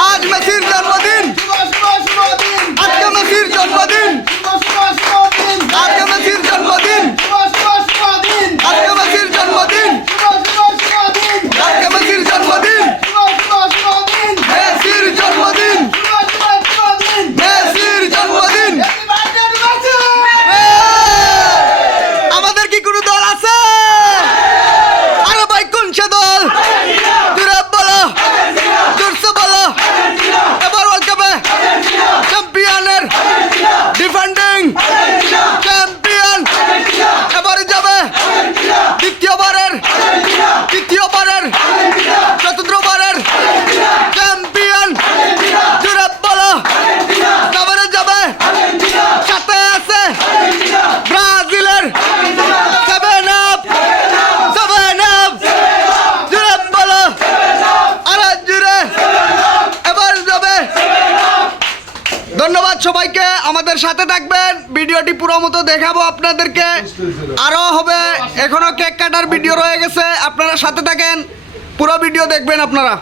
আজ মেসির জন্মদিন, আজকে মেসির জন্মদিন, আজকে মেসির জন্মদিন, আজকে মেসির জন্মদিন, আজকে মেসির জন্মদিন, মেসির জন্মদিন, মেসির জন্মদিন। আমাদের কি কোনো দল আছে? আরে ভাই কোন সে দল? জোরে বলো, জোরসে বলো। এবার ওয়ার্ল্ড কাপে চ্যাম্পিয়নের ডিফেন্ডিং চ্যাম্পিয়ন এবারে যাবে দ্বিতীয়বারের চতুর্থবারের চ্যাম্পিয়ন। জোরে বলো, এবারে যাবে। সাথে আছে ব্রাজিলের সেভেন আপ। জোরে বলো, আরে জোরে। এবার যাবে। ধন্যবাদ সবাইকে, আমাদের সাথে থাকবেন। ভিডিওটি পুরো মতো দেখাবো আপনাদেরকে, আরো হবে। এখনো কেক কাটার ভিডিও রয়ে গেছে, আপনারা সাথে থাকেন, পুরো ভিডিও দেখবেন আপনারা।